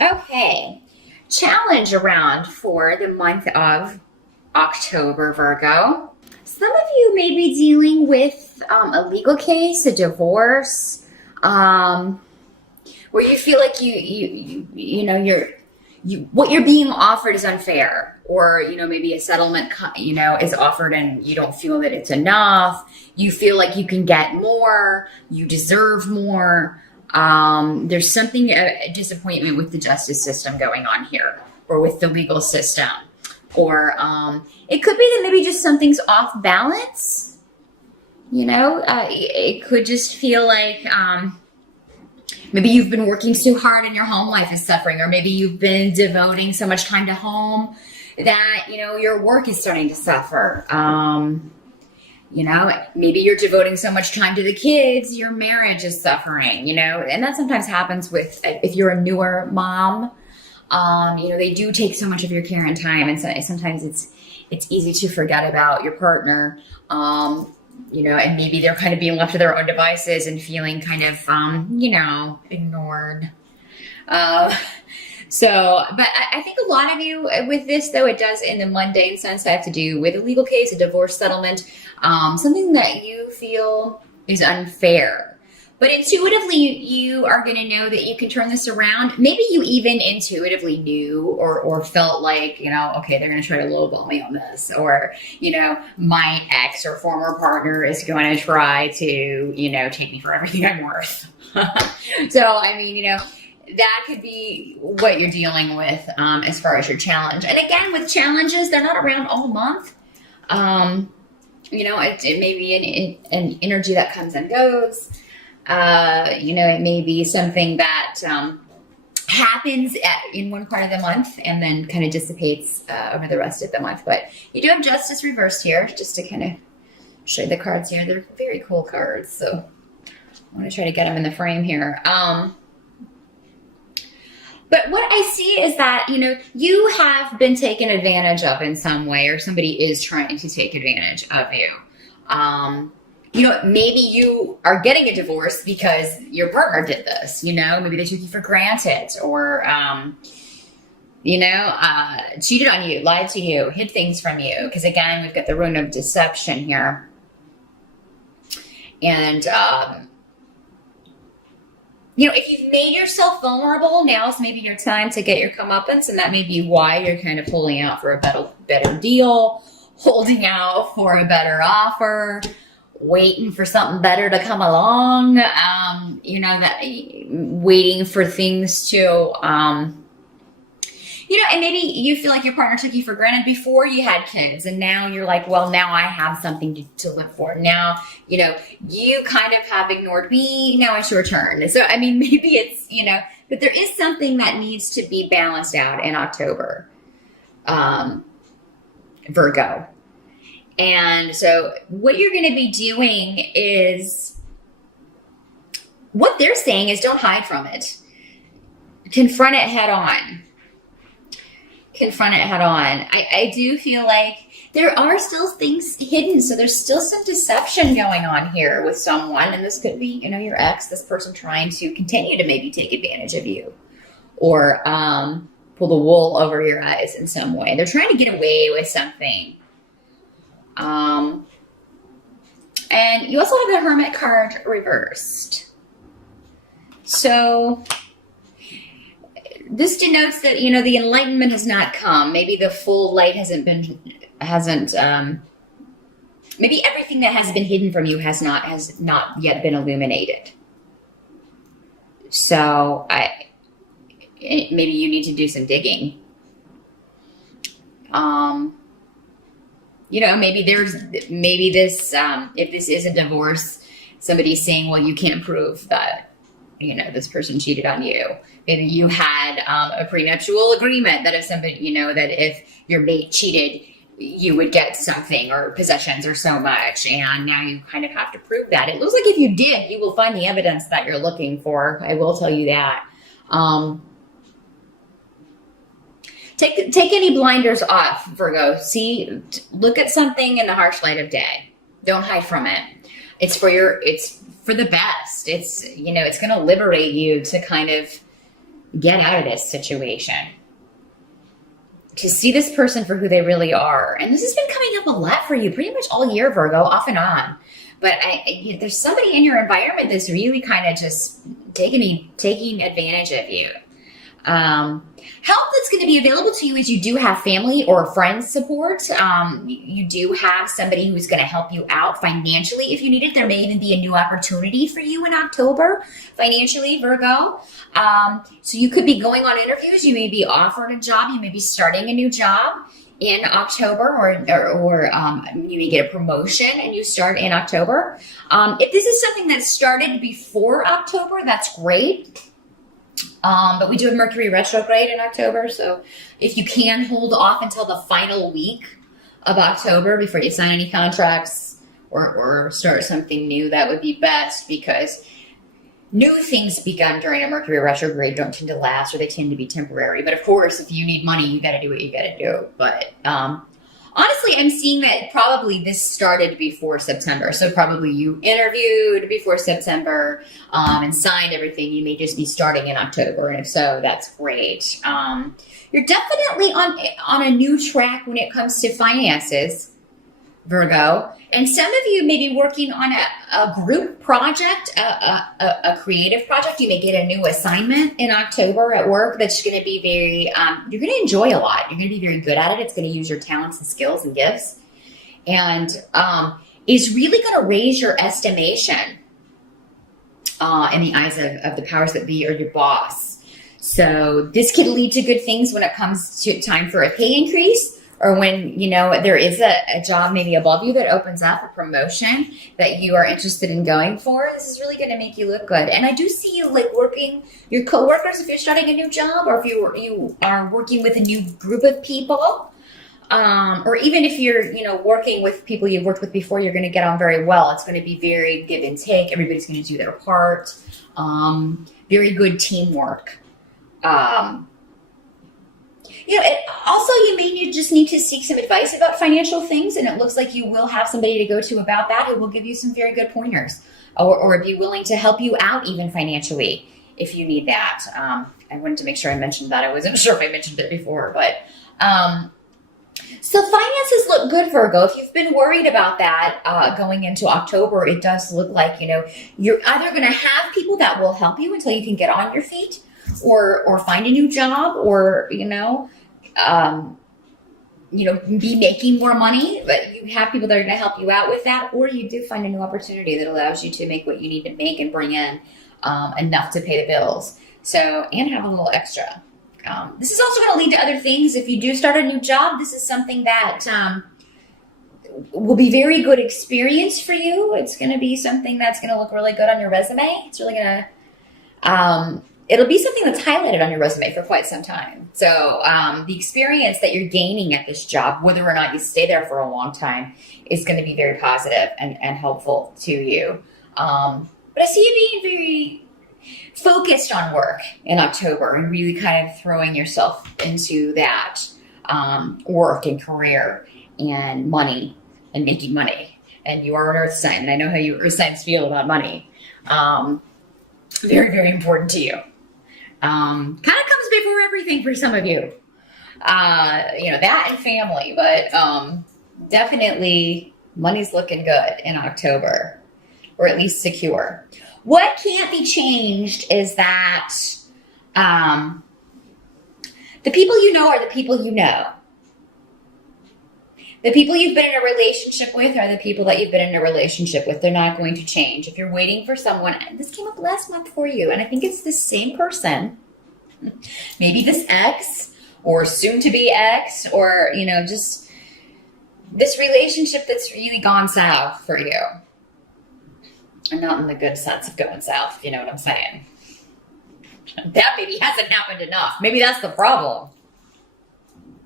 Okay. Challenge around for the month of October, Virgo. Some of you may be dealing with a legal case, a divorce, where you feel like what you're being offered is unfair, or maybe a settlement is offered and you don't feel that it's enough. You feel like you can get more, you deserve more. There's something, a disappointment with the justice system going on here, or with the legal system, or it could be that maybe just something's off balance. It could just feel like maybe you've been working so hard and your home life is suffering, or maybe you've been devoting so much time to home that your work is starting to suffer. Maybe you're devoting so much time to the kids, your marriage is suffering, and that sometimes happens if you're a newer mom. They do take so much of your care and time, and sometimes it's easy to forget about your partner, and maybe they're kind of being left to their own devices and feeling kind of, ignored. But I think a lot of you with this, though, it does in the mundane sense have to do with a legal case, a divorce settlement, something that you feel is unfair. But intuitively, you are going to know that you can turn this around. Maybe you even intuitively knew or felt like, okay, they're going to try to lowball me on this. Or, my ex or former partner is going to try to, take me for everything I'm worth. So, that could be what you're dealing with as far as your challenge. And again, with challenges, they're not around all month. It may be an energy that comes and goes. It may be something that happens in one part of the month and then kind of dissipates over the rest of the month. But you do have Justice reversed here, just to kind of show you the cards here. They're very cool cards, so I want to try to get them in the frame here. But what I see is that, you have been taken advantage of in some way, or somebody is trying to take advantage of you. Maybe you are getting a divorce because your partner did this, maybe they took you for granted, or, cheated on you, lied to you, hid things from you. Because again, we've got the rune of deception here. And, if you've made yourself vulnerable, now's maybe your time to get your comeuppance, and that may be why you're kind of holding out for a better deal, holding out for a better offer, waiting for something better to come along, waiting for things to, and maybe you feel like your partner took you for granted before you had kids, and now you're like, well, now I have something to live for. Now, you kind of have ignored me. Now it's your turn. So, maybe it's, but there is something that needs to be balanced out in October, Virgo. And so what you're going to be doing is, what they're saying is, don't hide from it. Confront it head on. Confront it head on. I do feel like there are still things hidden. So there's still some deception going on here with someone. And this could be, your ex, this person trying to continue to maybe take advantage of you, or pull the wool over your eyes in some way. They're trying to get away with something. And you also have the Hermit card reversed. So this denotes that, the enlightenment has not come. Maybe the full light maybe everything that has been hidden from you has not yet been illuminated. So maybe you need to do some digging. Maybe this, if this is a divorce, somebody's saying, well, you can't prove that, this person cheated on you. Maybe you had a prenuptial agreement that if somebody, that if your mate cheated, you would get something, or possessions, or so much. And now you kind of have to prove that. It looks like if you did, you will find the evidence that you're looking for. I will tell you that. Take any blinders off, Virgo. Look at something in the harsh light of day. Don't hide from it. It's for the best. It's going to liberate you to kind of get out of this situation, to see this person for who they really are. And this has been coming up a lot for you pretty much all year, Virgo, off and on. But there's somebody in your environment that's really kind of just taking advantage of you. Help that's going to be available to you is you do have family or friends support. You do have somebody who's going to help you out financially if you need it. There may even be a new opportunity for you in October financially, Virgo. So you could be going on interviews. You may be offered a job. You may be starting a new job in October, or you may get a promotion and you start in October. If this is something that started before October, that's great. But we do have Mercury retrograde in October, so if you can hold off until the final week of October before you sign any contracts or start something new, that would be best, because new things begun during a Mercury retrograde don't tend to last, or they tend to be temporary. But of course, if you need money, you got to do what you got to do. But honestly, I'm seeing that probably this started before September. So probably you interviewed before September and signed everything. You may just be starting in October. And if so, that's great. You're definitely on a new track when it comes to finances, Virgo. And some of you may be working on a group project, a creative project. You may get a new assignment in October at work that's going to be very, you're going to enjoy a lot. You're going to be very good at it. It's going to use your talents and skills and gifts. And is really going to raise your estimation in the eyes of the powers that be or your boss. So this could lead to good things when it comes to time for a pay increase, or when, there is a job maybe above you that opens up, a promotion that you are interested in going for. This is really going to make you look good. And I do see you like working your coworkers if you're starting a new job, or if you are working with a new group of people, or even if you're, working with people you've worked with before, you're going to get on very well. It's going to be very give and take. Everybody's going to do their part. Very good teamwork. Also, you may just need to seek some advice about financial things, and it looks like you will have somebody to go to about that who will give you some very good pointers, or be willing to help you out even financially if you need that. I wanted to make sure I mentioned that. I wasn't sure if I mentioned it before, but so finances look good, Virgo. If you've been worried about that going into October, it does look like, you're either going to have people that will help you until you can get on your feet, or find a new job, or, be making more money, but you have people that are going to help you out with that, or you do find a new opportunity that allows you to make what you need to make and bring in enough to pay the bills. So, and have a little extra. This is also going to lead to other things. If you do start a new job, this is something that will be very good experience for you. It's going to be something that's going to look really good on your resume. It's really going to, it'll be something that's highlighted on your resume for quite some time. So the experience that you're gaining at this job, whether or not you stay there for a long time, is going to be very positive and helpful to you. But I see you being very focused on work in October and really kind of throwing yourself into that work and career and money and making money. And you are an earth sign, and I know how you earth signs feel about money. Very, very important to you. Kind of comes before everything for some of you. That and family, but definitely money's looking good in October, or at least secure. What can't be changed is that the people you know are the people you know. The people you've been in a relationship with are the people that you've been in a relationship with. They're not going to change. If you're waiting for someone, and this came up last month for you, and I think it's the same person, maybe this ex or soon to be ex, or, just this relationship that's really gone south for you. And not in the good sense of going south, if you know what I'm saying. That maybe hasn't happened enough. Maybe that's the problem.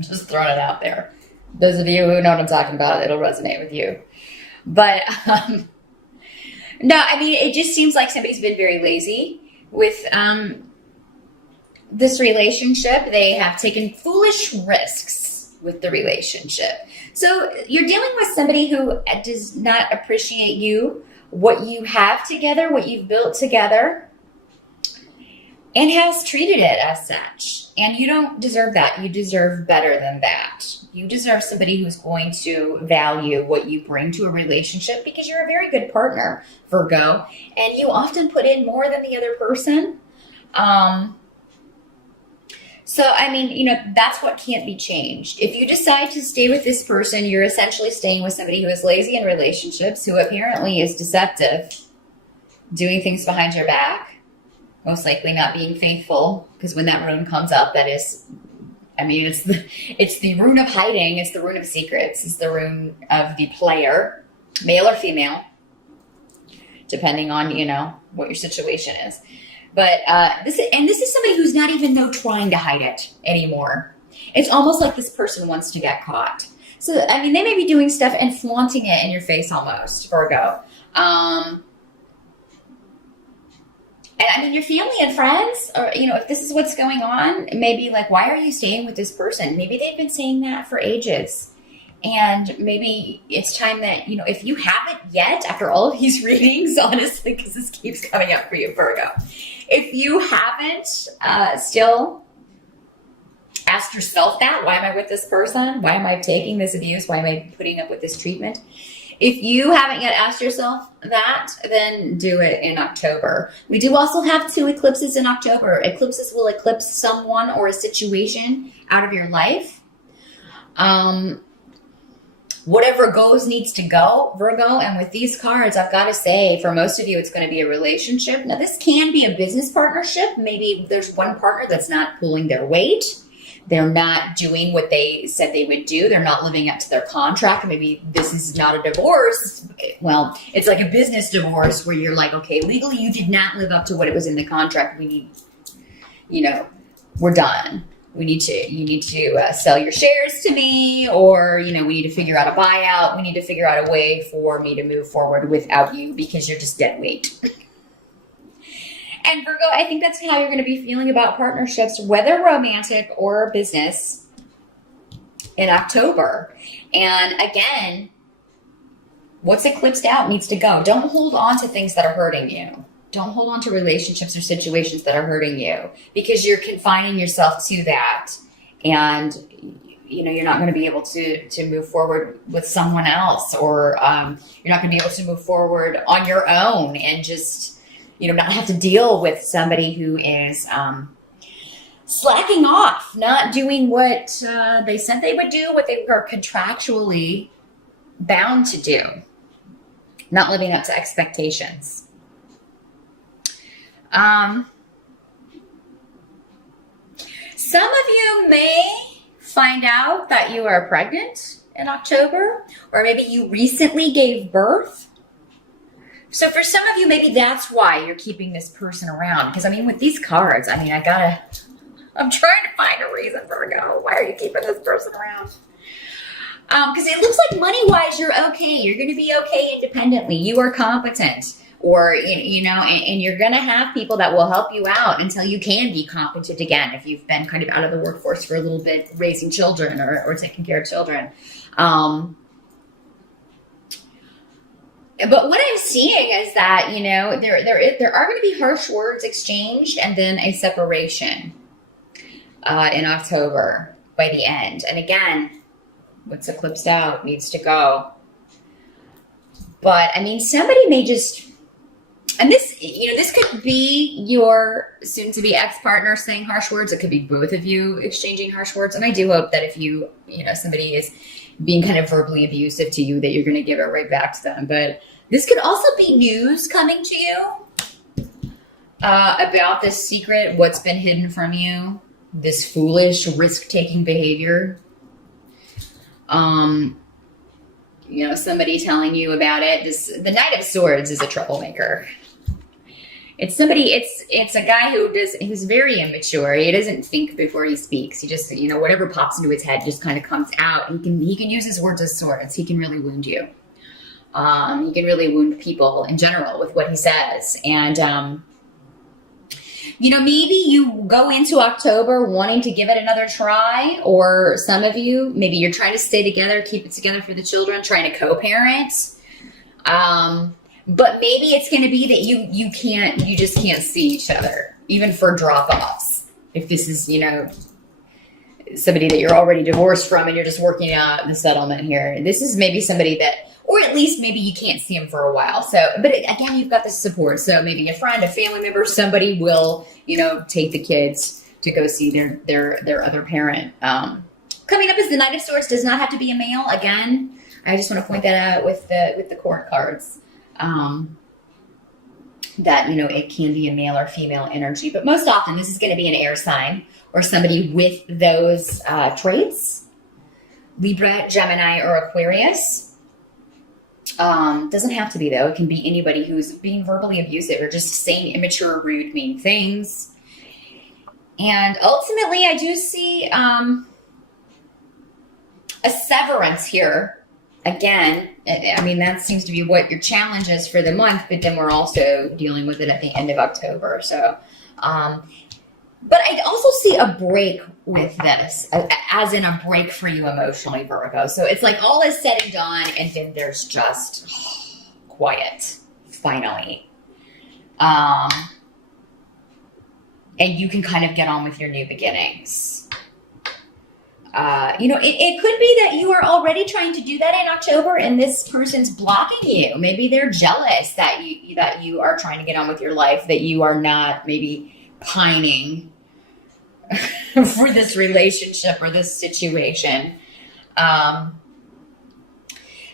Just throwing it out there. Those of you who know what I'm talking about, it'll resonate with you. But, no, I mean, it just seems like somebody's been very lazy with this relationship. They have taken foolish risks with the relationship. So you're dealing with somebody who does not appreciate you, what you have together, what you've built together. and has treated it as such. And you don't deserve that. You deserve better than that. You deserve somebody who's going to value what you bring to a relationship, because you're a very good partner, Virgo, and you often put in more than the other person. So, I mean, you know, that's what can't be changed. If you decide to stay with this person, you're essentially staying with somebody who is lazy in relationships, who apparently is deceptive, doing things behind your back, most likely not being faithful, because when that rune comes up, that is, I mean, it's the rune of hiding. It's the rune of secrets. It's the rune of the player, male or female, depending on, you know, what your situation is. But this is somebody who's not even though trying to hide it anymore. It's almost like this person wants to get caught. So, I mean, they may be doing stuff and flaunting it in your face almost, Virgo. And I mean, your family and friends, or, you know, if this is what's going on, maybe like, why are you staying with this person? Maybe they've been saying that for ages. And maybe it's time that, you know, if you haven't yet, after all of these readings, honestly, because this keeps coming up for you, Virgo, if you haven't still asked yourself that, why am I with this person? Why am I taking this abuse? Why am I putting up with this treatment? If you haven't yet asked yourself that, then do it in October. We do also have 2 eclipses in October. Eclipses will eclipse someone or a situation out of your life. Whatever goes needs to go, Virgo. And with these cards, I've got to say, for most of you, it's going to be a relationship. Now, this can be a business partnership. Maybe there's one partner that's not pulling their weight. They're not doing what they said they would do. They're not living up to their contract. Maybe this is not a divorce. Well, it's like a business divorce where you're like, okay, legally you did not live up to what it was in the contract. We need, you know, we're done. You need to sell your shares to me, or, you know, we need to figure out a buyout. We need to figure out a way for me to move forward without you, because you're just dead weight. And Virgo, I think that's how you're going to be feeling about partnerships, whether romantic or business, in October. And again, what's eclipsed out needs to go. Don't hold on to things that are hurting you. Don't hold on to relationships or situations that are hurting you, because you're confining yourself to that. And, you know, you're not going to be able to move forward with someone else, or you're not going to be able to move forward on your own and just, you know, not have to deal with somebody who is slacking off, not doing what they said they would do, what they were contractually bound to do, not living up to expectations. Some of you may find out that you are pregnant in October, or maybe you recently gave birth. So for some of you, maybe that's why you're keeping this person around. Because, I mean, with these cards, I mean, I'm trying to find a reason, Virgo. Why are you keeping this person around? Because it looks like money-wise, you're okay. You're going to be okay independently. You are competent. Or, you know, and you're going to have people that will help you out until you can be competent again, if you've been kind of out of the workforce for a little bit, raising children or taking care of children. But what I'm seeing is that, you know, there are going to be harsh words exchanged, and then a separation in October by the end. And again, what's eclipsed out needs to go. But I mean, somebody may just, and this, you know, this could be your soon-to-be ex-partner saying harsh words. It could be both of you exchanging harsh words. And I do hope that if you know, somebody is being kind of verbally abusive to you, that you're going to give it right back to them. But this could also be news coming to you about this secret, what's been hidden from you, this foolish risk-taking behavior. You know, somebody telling you about it. The Knight of Swords is a troublemaker. It's somebody, it's a guy who's very immature. He doesn't think before he speaks. He just, you know, whatever pops into his head just kind of comes out. He can use his words as swords. He can really wound you. He can really wound people in general with what he says. And, you know, maybe you go into October wanting to give it another try, or some of you, maybe you're trying to stay together, keep it together for the children, trying to co-parent. But maybe it's going to be that you just can't see each other. even for drop-offs. If this is, somebody that you're already divorced from and you're just working out the settlement here. This is maybe somebody that, or at least maybe you can't see them for a while. So, but again, you've got the support. So maybe a friend, a family member, somebody will, take the kids to go see their other parent. Coming up is the Knight of Swords. Does not have to be a male. Again, I just want to point that out with the court cards. That, it can be a male or female energy, but most often this is going to be an air sign or somebody with those traits. Libra, Gemini, or Aquarius. Doesn't have to be, though. It can be anybody who's being verbally abusive or just saying immature, rude, mean things. And ultimately, I do see a severance here. Again, I mean, that seems to be what your challenge is for the month, but then we're also dealing with it at the end of October. So, but I also see a break with this, as in a break for you emotionally, Virgo. So it's like all is said and done, and then there's just quiet, finally. And you can kind of get on with your new beginnings. It could be that you are already trying to do that in October and this person's blocking you. Maybe they're jealous that you are trying to get on with your life, that you are not maybe pining for this relationship or this situation.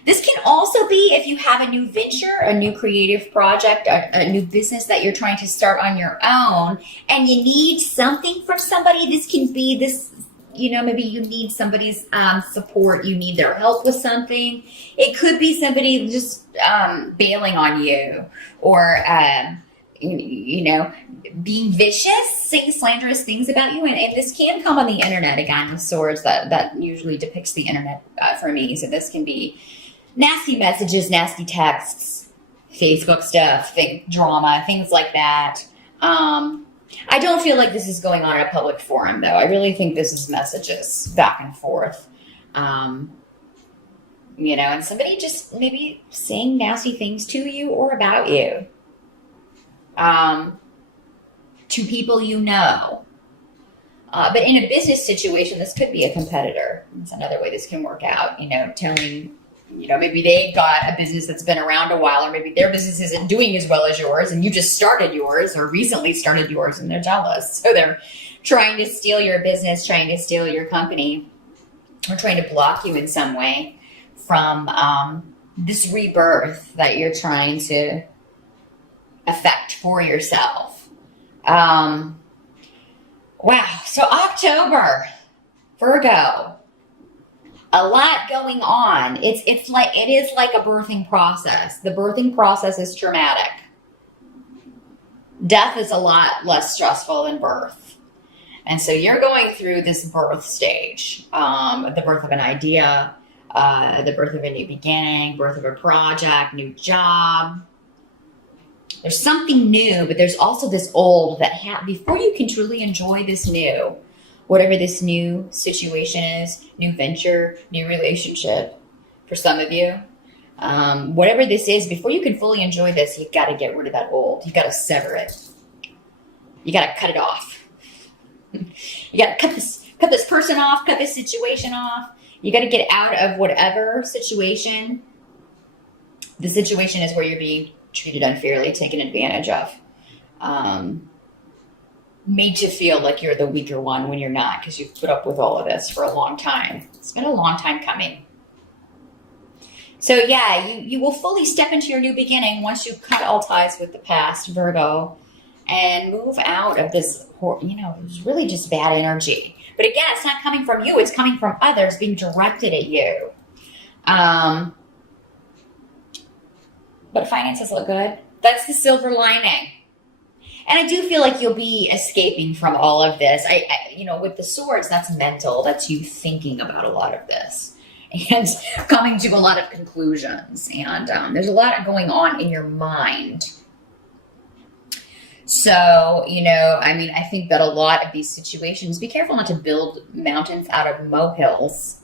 This can also be if you have a new venture, a new creative project, a new business that you're trying to start on your own and you need something from somebody. This can be this, maybe you need somebody's support. You need their help with something. It could be somebody just bailing on you or, being vicious, saying slanderous things about you. And this can come on the internet, again, with swords. That usually depicts the internet for me. So this can be nasty messages, nasty texts, Facebook stuff, drama, things like that. I don't feel like this is going on in a public forum, though. I really think this is messages back and forth. And somebody just maybe saying nasty things to you or about you. To people you know. But in a business situation, this could be a competitor. That's another way this can work out, telling... maybe they've got a business that's been around a while, or maybe their business isn't doing as well as yours, and you just started yours or recently started yours, and they're jealous. So they're trying to steal your business, trying to steal your company, or trying to block you in some way from this rebirth that you're trying to affect for yourself. Wow. So October, Virgo. A lot going on. It is like a birthing process. The birthing process is traumatic. Death is a lot less stressful than birth. And so you're going through this birth stage, the birth of an idea, the birth of a new beginning, birth of a project, new job. There's something new, but there's also this old that before you can truly enjoy this new, whatever this new situation is, new venture, new relationship, for some of you, whatever this is, before you can fully enjoy this, you've got to get rid of that old. You've got to sever it. You got to cut it off. You got to cut this person off, cut this situation off. You got to get out of whatever situation. The situation is where you're being treated unfairly, taken advantage of. Made to feel like you're the weaker one when you're not, because you've put up with all of this for a long time. It's been a long time coming. So yeah, you will fully step into your new beginning once you cut all ties with the past, Virgo, and move out of this, it's really just bad energy. But again, it's not coming from you. It's coming from others being directed at you. But finances look good. That's the silver lining. And I do feel like you'll be escaping from all of this. I with the swords, that's mental. That's you thinking about a lot of this and coming to a lot of conclusions. And there's a lot going on in your mind. So, I think that a lot of these situations, be careful not to build mountains out of molehills.